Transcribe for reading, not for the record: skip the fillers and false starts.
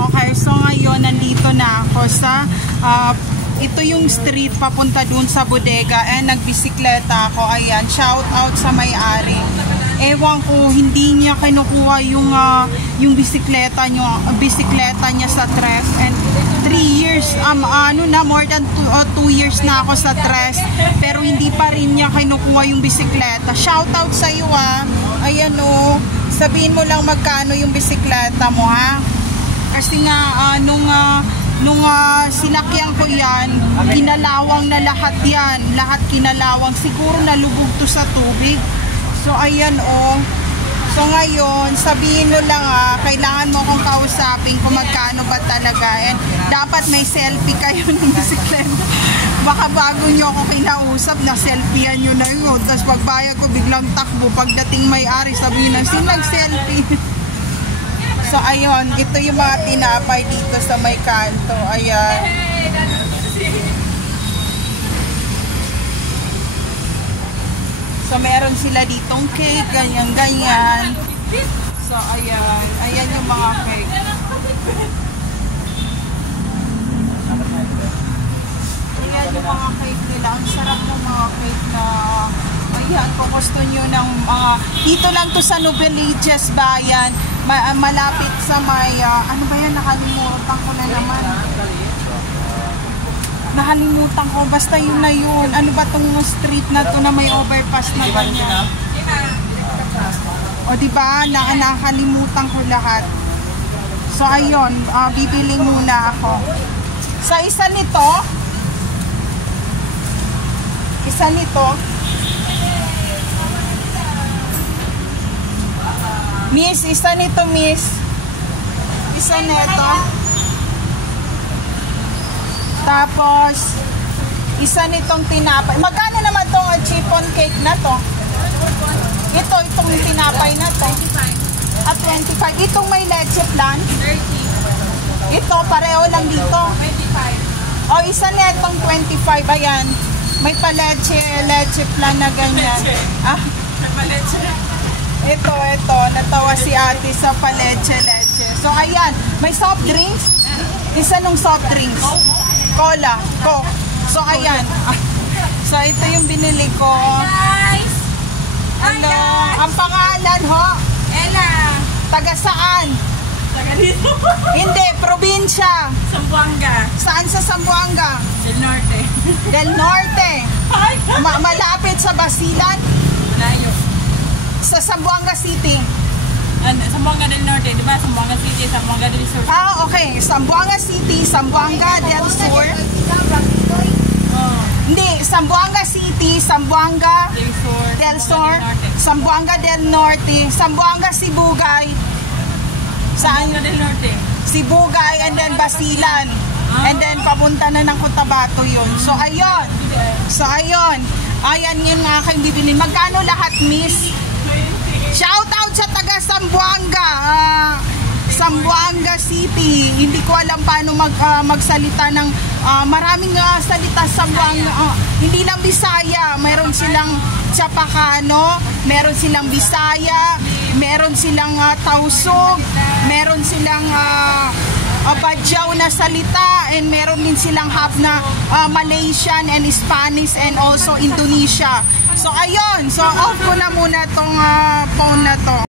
Okay, so ngayon nandito na ako sa ito yung street papunta dun sa bodega, nagbisikleta ako. Ayan, shout out sa may-ari. Ewan ko, hindi niya kinukuha yung bisikleta niya sa Tres, and 3 years, more than 2 years na ako sa Tres, pero hindi pa rin niya kinukuha yung bisikleta. Shout out sa iyo Ayan sabihin mo lang magkano yung bisikleta mo kasi nga nung sinakyan ko yan, kinalawang na lahat yan, kinalawang, siguro nalubog to sa tubig. So ayan so ngayon sabihin mo lang kailangan mo akong kausapin kung magkano ba talaga, and dapat may selfie kayo ng bisikleta. Baka bago nyo ako kinausap na selfiean nyo na yun, tapos pagbayad ko biglang takbo, pagdating may-ari sabihin na sino nag-selfie. So ayun, ito yung mga tinapay dito sa may kanto. Ayan. So meron sila ditong cake, ganyan. So ayan, yung mga cake. Ayan yung mga cake nila. Ang sarap ng mga cake na ayan, kung gusto nyo ng dito lang to sa Novaliches Bayan, malapit sa may ano ba yan, nakalimutan ko na naman. Nakalimutan ko, basta yun na yun. Ano ba tong street na to na may overpass na ganyan? O diba, nakalimutan ko lahat. So ayun, bibili muna ako. Sa isa nito, Miss, isa nito, Miss. Isa nito. Tapos, isa nitong tinapay. Magkano naman tong chiffon cake na to? Itong tinapay na to. 25. Itong may leche plan? 30. Ito, pareho lang dito. 25. O, isa netong 25. Ayan. May leche plan na ganyan. Ito, natawa si ate sa leche. So, ayan, may soft drinks. Isa nung soft drinks. Cola, Coke. So, ayan. So, ito yung binili ko. Guys! Hello. Ang pangalan, Ella. Taga saan? Taga dito. Hindi, probinsya. Zamboanga. Saan sa Zamboanga? Del Norte. Malapit sa Basilan? Malayo. Sa Zamboanga City. Zamboanga del Norte, di ba? Zamboanga City, Zamboanga del Sur. Okay. Zamboanga City, Zamboanga del Sur. Hindi, Zamboanga City, Zamboanga del Sur, Zamboanga del Norte, Zamboanga Sibugay. Saan? Zamboanga del Norte. Sibugay, and then Basilan. And then papunta na ng Cotabato yun. So ayun. Ayan yun nga kayo bibili. Magkano lahat, Miss? Shout out sa taga Zamboanga City. Hindi ko alam paano magsalita ng maraming salita sa Zamboanga. Hindi lang Bisaya, meron silang Chapacano, meron silang Bisaya, meron silang Tausug, meron silang Badyaw na salita, and meron din silang half na Malaysian and Spanish, and also Indonesia. So ayun, so off ko na muna tong phone na to.